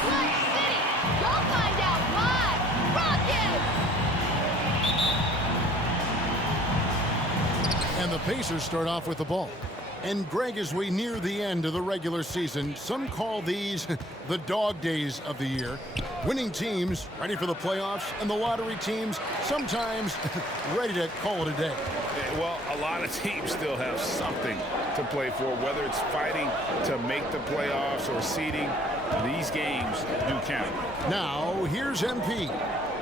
Clutch City! You'll find out live! Rockets! And the Pacers start off with the ball. And Greg, as we near the end of the regular season, some call these the dog days of the year. Winning teams ready for the playoffs, and the lottery teams sometimes ready to call it a day. Well, a lot of teams still have something to play for, whether it's fighting to make the playoffs or seeding. These games do count. Now, here's MP.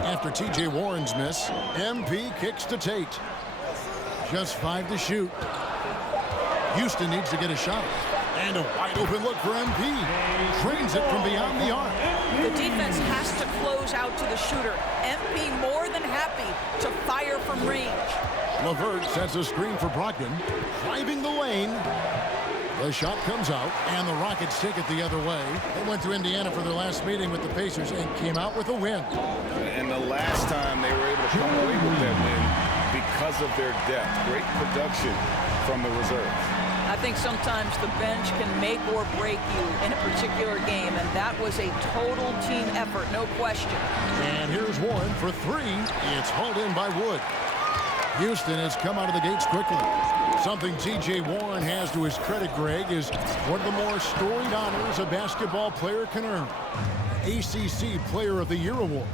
After T.J. Warren's miss, MP kicks to Tate. Just 5 to shoot. Houston needs to get a shot. And a wide open look for MP. Drains it from beyond the arc. The defense has to close out to the shooter. MP more than happy to fire from range. LeVert sets a screen for Brogdon. Driving the lane. The shot comes out, and the Rockets take it the other way. They went to Indiana for their last meeting with the Pacers and came out with a win. And the last time they were able to come away with that win because of their depth. Great production from the reserves. I think sometimes the bench can make or break you in a particular game, and that was a total team effort, no question. And here's Warren for 3. It's hauled in by Wood. Houston has come out of the gates quickly. Something T.J. Warren has to his credit, Greg, is one of the more storied honors a basketball player can earn. ACC Player of the Year award.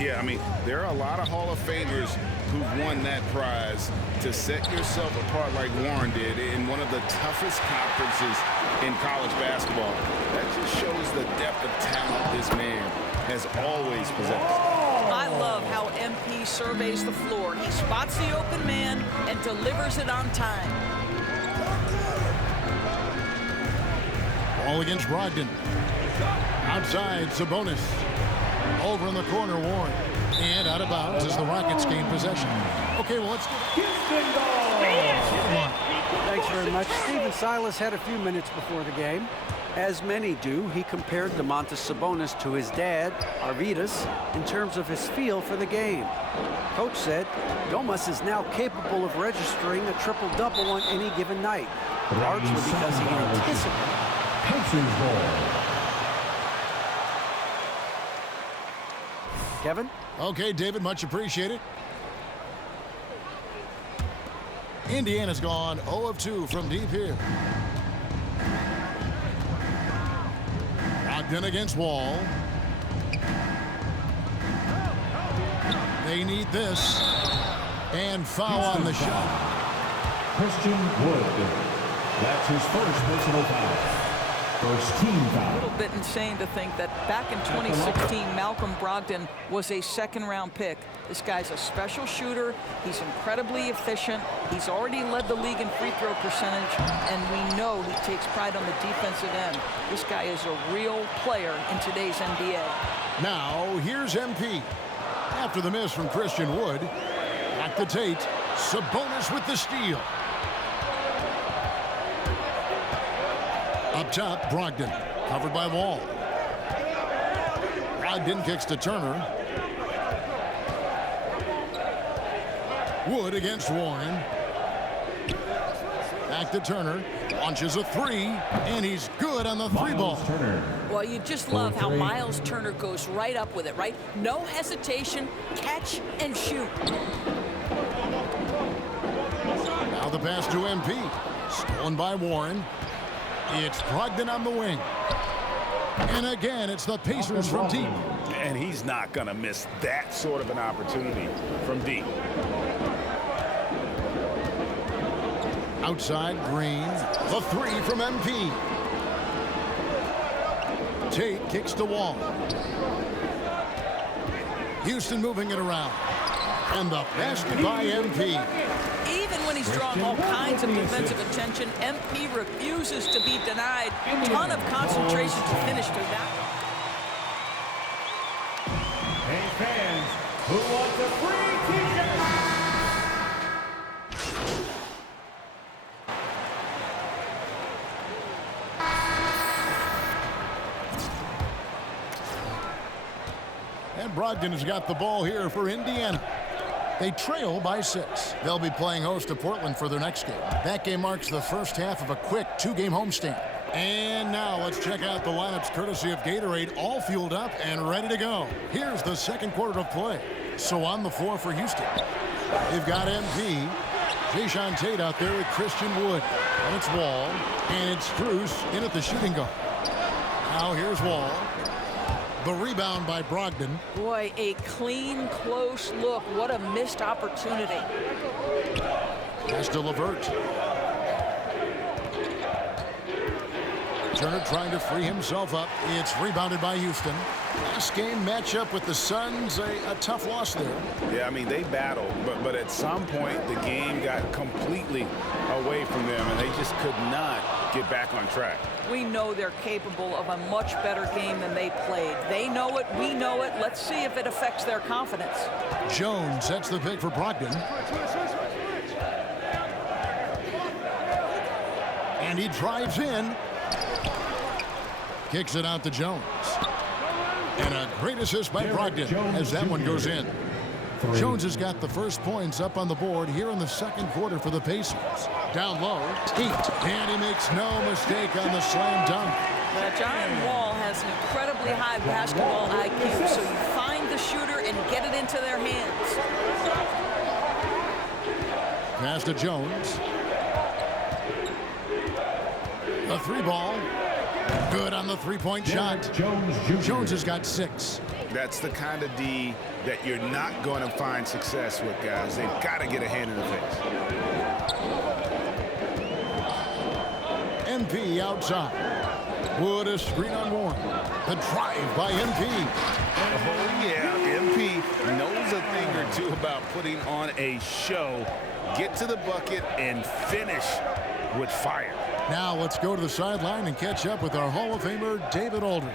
Yeah, I mean, there are a lot of Hall of Famers who've won that prize. To set yourself apart like Warren did in one of the toughest conferences in college basketball, that just shows the depth of talent this man has always possessed. I love how MP surveys the floor. He spots the open man and delivers it on time. Ball against Brogdon. Outside, Sabonis. Over in the corner, Warren. And out of bounds as the Rockets gain possession. Okay, well, let's get Thanks very much. Stephen Silas had a few minutes before the game. As many do, he compared Domantas Sabonis to his dad, Arvydas, in terms of his feel for the game. Coach said, Domas is now capable of registering a triple-double on any given night, largely because he anticipates. Kevin? Okay, David, much appreciated. Indiana's gone 0 of 2 from deep here. Brogdon against Wall. They need this. And foul on the shot. Christian Wood. That's his first personal foul. First team foul. A little bit insane to think that back in 2016, Malcolm Brogdon was a second-round pick. This guy's a special shooter. He's incredibly efficient. He's already led the league in free throw percentage, and we know he takes pride on the defensive end. This guy is a real player in today's NBA. Now, here's MP. After the miss from Christian Wood, back to Tate. Sabonis with the steal. Up top, Brogdon, covered by Wall. Brogdon kicks to Turner. Wood against Warren. Back to Turner. Launches a 3, and he's good on the 3-ball. Well, you just love how Miles Turner goes right up with it, right? No hesitation, catch and shoot. Now the pass to MP. Stolen by Warren. It's Brogdon on the wing. And again, it's the Pacers from deep. And he's not going to miss that sort of an opportunity from deep. Outside, Green. The 3 from MP. Tate kicks to Wall. Houston moving it around. And the basket by MP. Even when he's drawing all kinds of defensive attention, MP refuses to be denied. A ton of concentration to finish to that. Hey fans, who wants a free t-shirt? And Brogdon has got the ball here for Indiana. They trail by 6. They'll be playing host to Portland for their next game. That game marks the first half of a quick 2-game homestand. And now let's check out the lineups courtesy of Gatorade, all fueled up and ready to go. Here's the second quarter of play. So on the floor for Houston, they've got MP, Jayshawn Tate out there with Christian Wood. And it's Wall, and it's Strus in at the shooting guard. Now here's Wall. The rebound by Brogdon. Boy, a clean, close look. What a missed opportunity. Pass to LeVert. Turner trying to free himself up. It's rebounded by Houston. Last game matchup with the Suns, a tough loss there. Yeah, I mean, they battled, but at some point the game got completely away from them, and they just could not get back on track. We know they're capable of a much better game than they played. They know it, we know it. Let's see if it affects their confidence. Jones sets the pick for Brogdon. And he drives in. Kicks it out to Jones. And a great assist by Brogdon as that one goes in. Jones has got the first points up on the board here in the second quarter for the Pacers. Down low, Tate, and he makes no mistake on the slam dunk. John Wall has an incredibly high basketball IQ, so you find the shooter and get it into their hands. Pass to Jones. The three ball. Good on the three-point shot. Jones has got 6. That's the kind of D that you're not going to find success with, guys. They've got to get a hand in the face. MP outside. Wood a screen on Warren. The drive by MP. Oh, yeah. MP knows a thing or two about putting on a show. Get to the bucket and finish with fire. Now let's go to the sideline and catch up with our Hall of Famer, David Aldridge.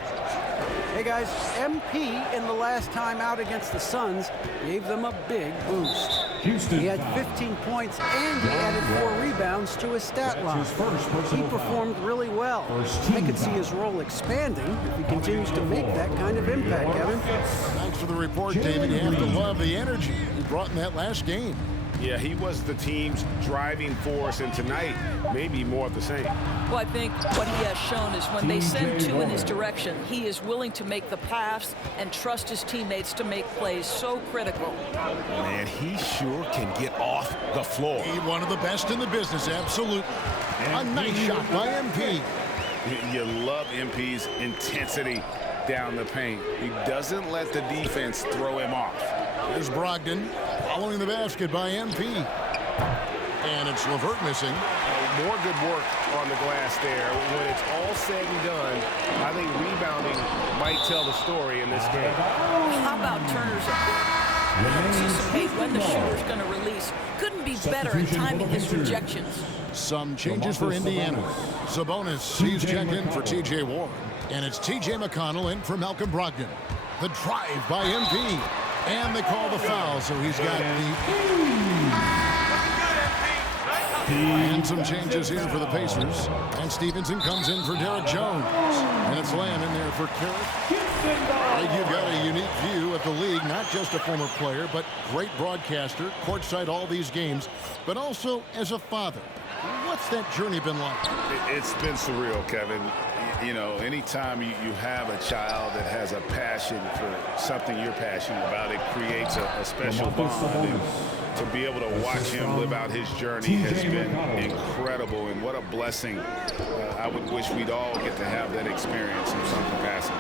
Hey guys, MP in the last time out against the Suns gave them a big boost. He had 15 points and he added 4 rebounds to his stat line. He performed really well. I could see his role expanding if he continues to make that kind of impact, Kevin. Thanks for the report, David. You have to love the energy he brought in that last game. Yeah, he was the team's driving force, and tonight, maybe more of the same. Well, I think what he has shown is when they send 2 in his direction, he is willing to make the pass and trust his teammates to make plays so critical. Man, he sure can get off the floor. He's one of the best in the business, absolutely. A nice shot by MP. You love MP's intensity down the paint. He doesn't let the defense throw him off. There's Brogdon following the basket by MP. And it's LeVert missing. More good work on the glass there. When it's all said and done, I think rebounding might tell the story in this game. How about Turner's ability to anticipate when the shooter's going to release? Couldn't be better at timing his rejections. Some changes for Indiana. Sabonis, he's checked in for T.J. Warren. And it's T.J. McConnell in for Malcolm Brogdon. The drive by MP. And they call the foul, so he's got and some changes here for the Pacers. And Stevenson comes in for Derek Jones. And it's Lamb in there for Carrick. I think you've got a unique view of the league, not just a former player, but great broadcaster, courtside all these games, but also as a father. What's that journey been like? It's been surreal, Kevin. You know, anytime you have a child that has a passion for something you're passionate about, it creates a special bond. And to be able to watch him live out his journey has been incredible, and what a blessing. I would wish we'd all get to have that experience in some capacity.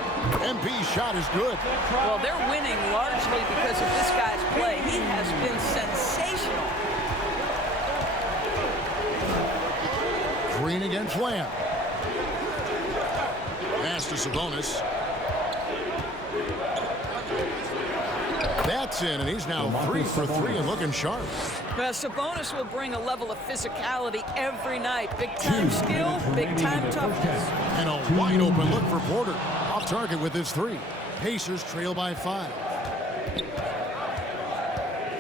MP's shot is good. Well, they're winning largely because of this guy's play. He has been sensational. Green against Lamb. Pass to Sabonis. That's in, and he's now 3 for 3 and looking sharp. Well, Sabonis will bring a level of physicality every night. Big-time skill, big-time toughness. And a wide open look for Porter. Off target with his 3. Pacers trail by 5.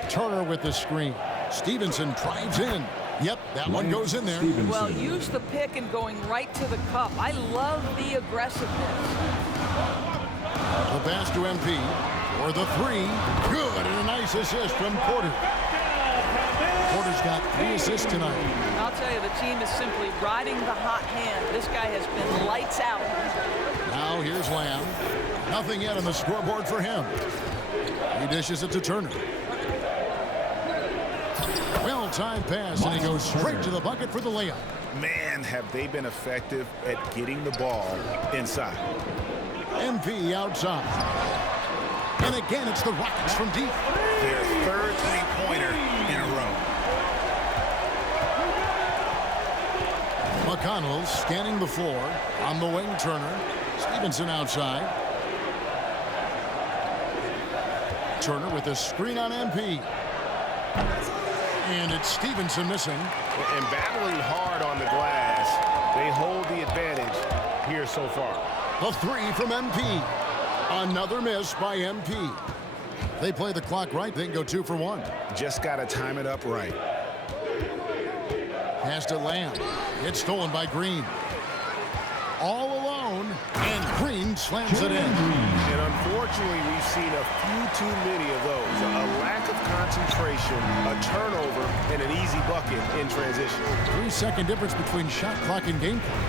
Turner with the screen. Stevenson drives in. Yep, that one goes in there. Well, use the pick and going right to the cup. I love the aggressiveness. The pass to MP. For the 3. Good, and a nice assist from Porter. Porter's got 3 assists tonight. I'll tell you, the team is simply riding the hot hand. This guy has been lights out. Now here's Lamb. Nothing yet on the scoreboard for him. He dishes it to Turner. Well-timed pass, and he goes straight to the bucket for the layup. Man, have they been effective at getting the ball inside. MP outside. And again, it's the Rockets from deep. Their third three-pointer in a row. McConnell scanning the floor. On the wing, Turner. Stevenson outside. Turner with a screen on MP. And it's Stevenson missing. And battling hard on the glass, they hold the advantage here so far. The 3 from MP. Another miss by MP. They play the clock right, they can go 2 for 1. Just got to time it up right. Pass to Lamb. It's stolen by Green. All alone, and Green slams it in. And unfortunately, we've seen a few too many of those. A lack of concentration, a turnover, and an easy bucket in transition. 3-second difference between shot clock and game clock.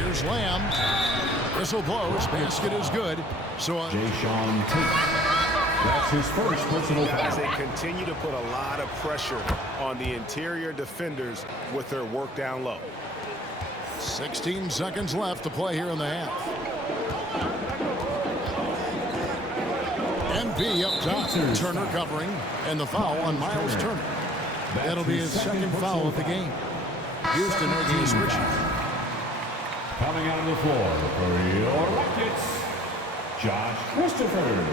Here's Lamb. Whistle blows. Basket is good. So Jaysean Tate. That's his first personal Guys, foul. they continue to put a lot of pressure on the interior defenders with their work down low. 16 seconds left to play here in the half. MP up top. Turner covering. And the foul on Miles Turner. That'll be his second foul of the game. Houston making a switch. Coming out on the floor for your Rockets, Josh Christopher.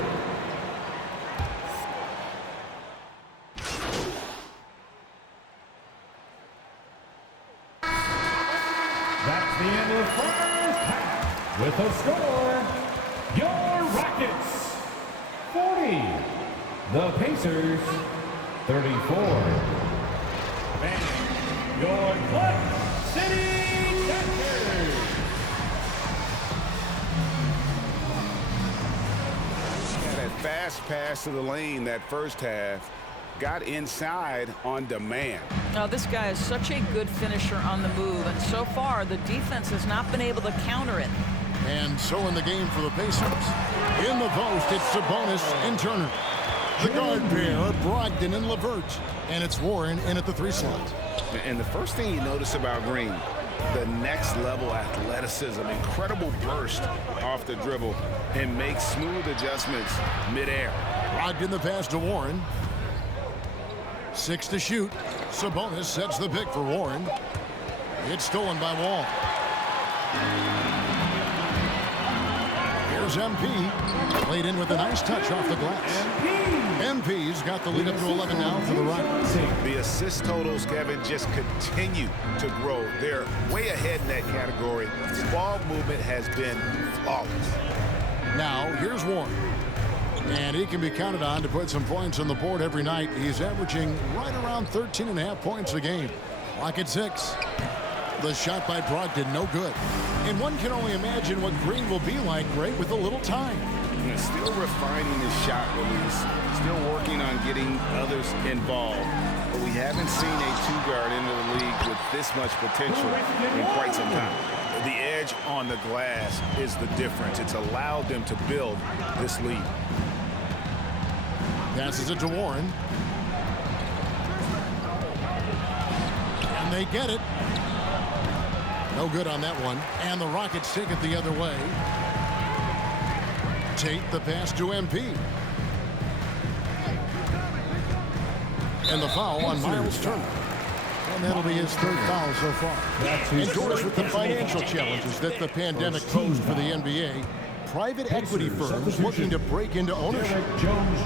That's the end of the first half. With the score, your Rockets 40, the Pacers 34. And your Clutch City Dodgers. That fast pass to the lane that first half got inside on demand. Now, this guy is such a good finisher on the move, and so far the defense has not been able to counter it. And so in the game for the Pacers. In the post, it's Sabonis and Turner. The guard pair are Brogdon and LeVert. And it's Warren in at the 3 slot. And the first thing you notice about Green, the next level athleticism, incredible burst off the dribble, and makes smooth adjustments midair. Brogdon the pass to Warren. 6 to shoot. Sabonis sets the pick for Warren. It's stolen by Wall. Here's MP. Played in with a nice touch off the glass. MP's got the lead up to 11 now for the Rockets. The assist totals, Kevin, just continue to grow. They're way ahead in that category. Ball movement has been flawless. Now, here's Warren. And he can be counted on to put some points on the board every night. He's averaging right around 13.5 points a game. Clock at 6. The shot by Brogdon, no good. And one can only imagine what Green will be like, Greg, with a little time. Still refining his shot release. Still working on getting others involved. But we haven't seen a 2-guard into the league with this much potential in quite some time. The edge on the glass is the difference. It's allowed them to build this lead. Passes it to Warren. And they get it. No good on that one. And the Rockets take it the other way. Tate the pass to MP. And the foul on Miles Turner. And that'll be his 3rd foul so far. Indoors with the financial challenges that the pandemic posed for the NBA, private equity firms looking to break into ownership.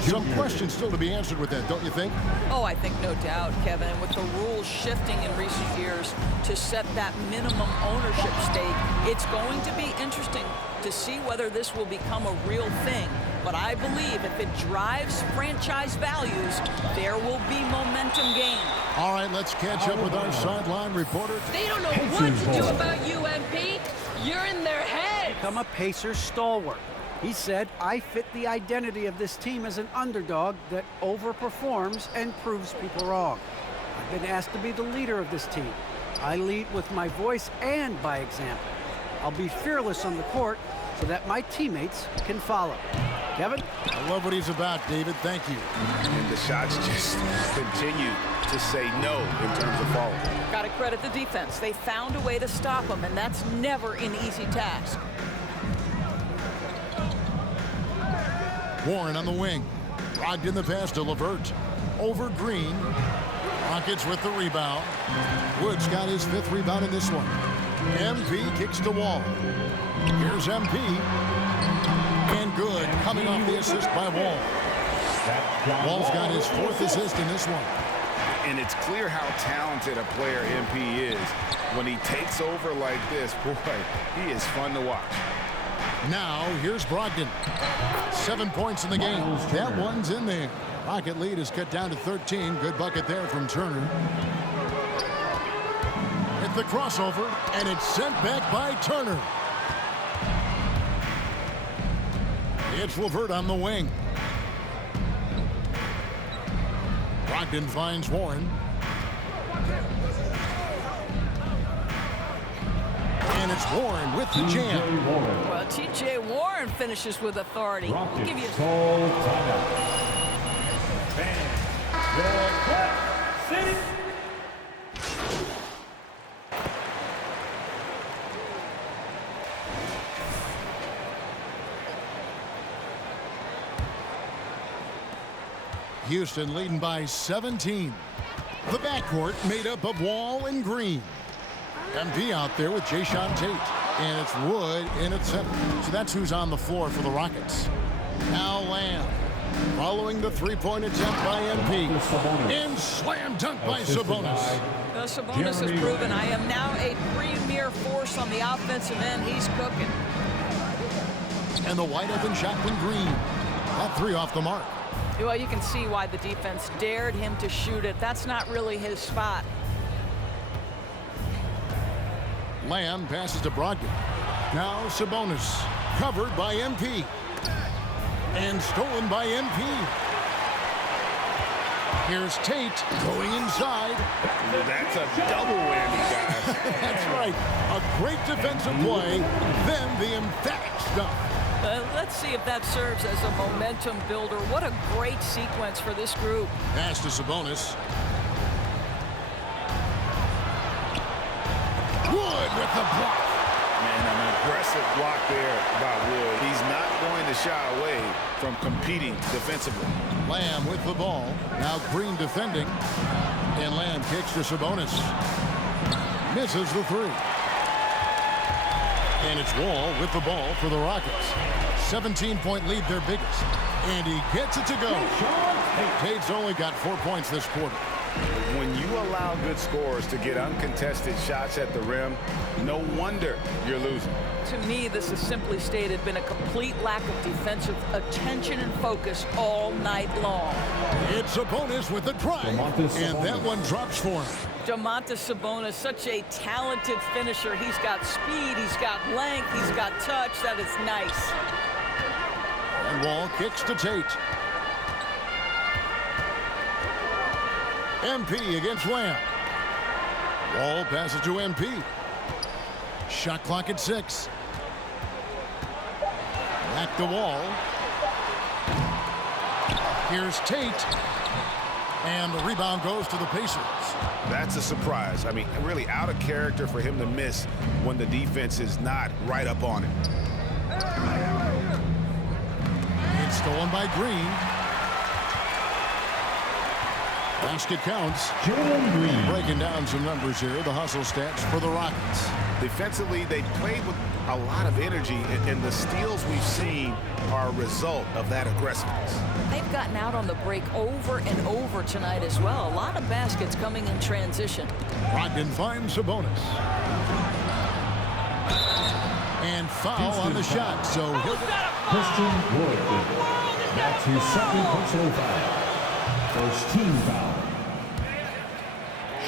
Some questions still to be answered with that, don't you think? Oh, I think no doubt, Kevin. And with the rules shifting in recent years to set that minimum ownership stake, it's going to be interesting to see whether this will become a real thing. But I believe if it drives franchise values, there will be momentum gained. All right, let's catch up with our sideline reporter. They don't know what to do about you, MP. You're in their head. Become a Pacers stalwart. He said, "I fit the identity of this team as an underdog that overperforms and proves people wrong. I've been asked to be the leader of this team. I lead with my voice and by example. I'll be fearless on the court so that my teammates can follow." Kevin? I love what he's about, David. Thank you. And the shots just continue to say no in terms of falling. Got to credit the defense. They found a way to stop him, and that's never an easy task. Warren on the wing. Brogdon the pass to LeVert. Over Green. Rockets with the rebound. Wood's got his 5th rebound in this one. MP kicks to Wall. Here's MP. And good, coming off the assist by Wall. Wall's got his 4th assist in this one. And it's clear how talented a player MP is. When he takes over like this, boy, he is fun to watch. Now, here's Brogdon. 7 points in the game. That one's in there. Rocket lead is cut down to 13. Good bucket there from Turner. Hit the crossover, and it's sent back by Turner. It's LeVert on the wing. Brogdon finds Warren. And it's Warren with the jam. Well, T.J. Warren finishes with authority. We'll give you Call timeout. Your clock, city. Houston leading by 17. The backcourt made up of Wall and Green. MP out there with Jayshawn Tate. And it's Wood in at center. So that's who's on the floor for the Rockets. Now Lamb. Following the three-point attempt by MP. And slam dunk by Sabonis. Sabonis has proven I am now a premier force on the offensive end. He's cooking. And the wide open shot from Green. That 3 off the mark. Well, you can see why the defense dared him to shoot it. That's not really his spot. Lamb passes to Brogdon. Now Sabonis. Covered by MP. And stolen by MP. Here's Tate going inside. That's a double whammy, guys. That's right. A great defensive play, then the emphatic stuff. Let's see if that serves as a momentum builder. What a great sequence for this group. Pass to Sabonis. Wood with the block. Man, an aggressive block there by Wood. He's not going to shy away from competing defensively. Lamb with the ball. Now Green defending. And Lamb kicks to Sabonis. Misses the 3. And it's Wall with the ball for the Rockets. 17-point lead, their biggest. And he gets it to go. Tate's only got 4 points this quarter. When you allow good scorers to get uncontested shots at the rim, no wonder you're losing. To me, this has simply stated been a complete lack of defensive attention and focus all night long. It's Sabonis with the drive. And that one drops for him. Domantas Sabonis, such a talented finisher. He's got speed, he's got length, he's got touch. That is nice. And Wall kicks to Tate. MP against Lamb. Wall passes to MP. Shot clock at 6. Back to Wall. Here's Tate. And the rebound goes to the Pacers. That's a surprise. I mean, really out of character for him to miss when the defense is not right up on it. It's stolen by Green. Basket counts. Breaking down some numbers here. The hustle stats for the Rockets. Defensively, they played with a lot of energy, and the steals we've seen are a result of that aggressiveness. They've gotten out on the break over and over tonight as well. A lot of baskets coming in transition. Brogdon finds Sabonis. And foul on the shot. So Christian Wood. That's his second personal foul. First team foul.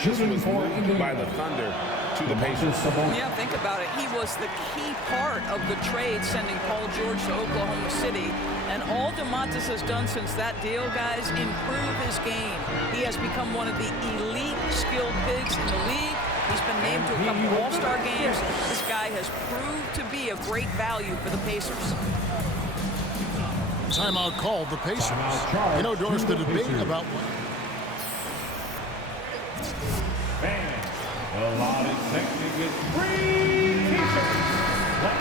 This was moved by the Thunder to the Pacers. Yeah, think about it. He was the key part of the trade sending Paul George to Oklahoma City. And all DeMontis has done since that deal, guys, improve his game. He has become one of the elite skilled bigs in the league. He's been named to a couple All-Star games. This guy has proved to be a great value for the Pacers. Timeout called the Pacers. You know, Doris, the debate about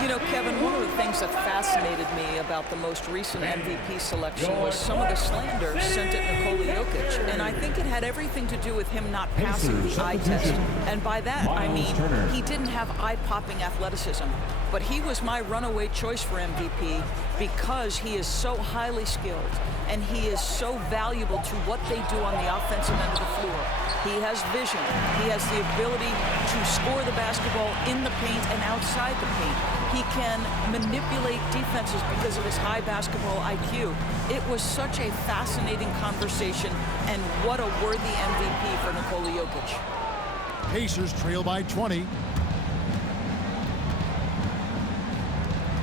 You know, Kevin, one of the things that fascinated me about the most recent MVP selection was some of the slander sent at Nikola Jokic. And I think it had everything to do with him not passing the eye test. And by that, I mean, he didn't have eye-popping athleticism. But he was my runaway choice for MVP because he is so highly skilled and he is so valuable to what they do on the offensive end of the floor. He has vision. He has the ability to score the basketball in the paint and outside the paint. He can manipulate defenses because of his high basketball IQ. It was such a fascinating conversation, and what a worthy MVP for Nikola Jokic. Pacers trail by 20.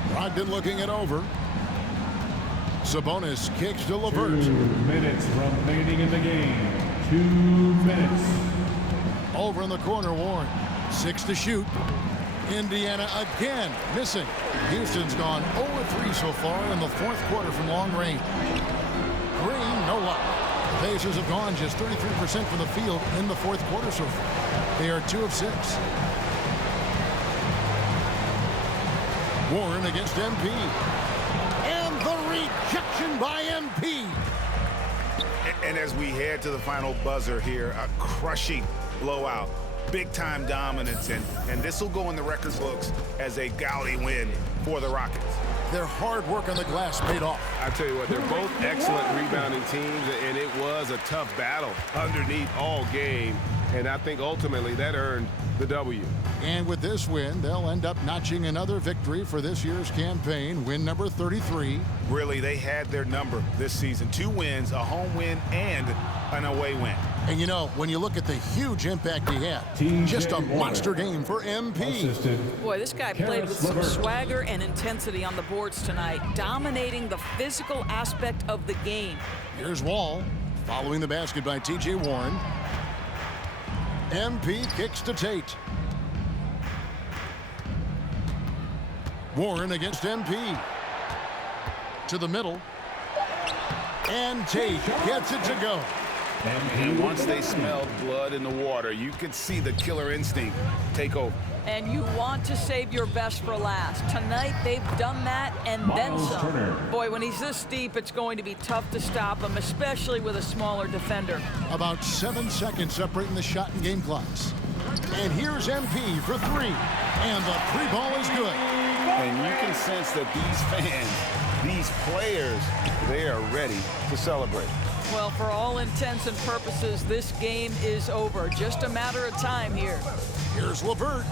Brogdon looking it over. Sabonis kicks to LeVert. 2 minutes remaining in the game. 2 minutes. Over in the corner, Warren. 6 to shoot. Indiana again missing. Houston's gone 0-3 so far in the fourth quarter from long range. Green, no luck. The Pacers have gone just 33% from the field in the fourth quarter so far. They are 2 of 6. Warren against MP. And the rejection by MP. And as we head to the final buzzer here, a crushing blowout. Big-time dominance, and this will go in the record books as a gaudy win for the Rockets. Their hard work on the glass paid off. I tell you what, they're both excellent rebounding teams, and it was a tough battle underneath all game, and I think ultimately that earned the W. And with this win, they'll end up notching another victory for this year's campaign, win number 33. Really, they had their number this season. 2 wins, a home win, and an away win. And you know, when you look at the huge impact he had, just a monster game for MP. Boy, this guy played with some swagger and intensity on the boards tonight, dominating the physical aspect of the game. Here's Wall, following the basket by T.J. Warren. MP kicks to Tate. Warren against MP. To the middle. And Tate gets it to go. And once they smelled blood in the water, you could see the killer instinct take over. And you want to save your best for last. Tonight, they've done that and then some. Boy, when he's this deep, it's going to be tough to stop him, especially with a smaller defender. About 7 seconds separating the shot and game clocks. And here's MP for 3. And the 3 ball is good. And you can sense that these fans, these players, they are ready to celebrate. Well, for all intents and purposes, this game is over. Just a matter of time here. Here's LeVert.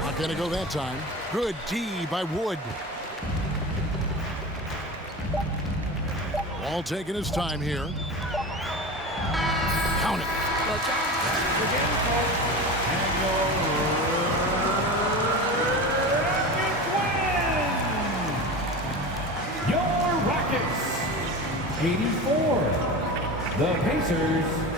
Not going to go that time. Good D by Wood. Wall taking his time here. Count it. Well, John, Your Rockets, 84. The Pacers,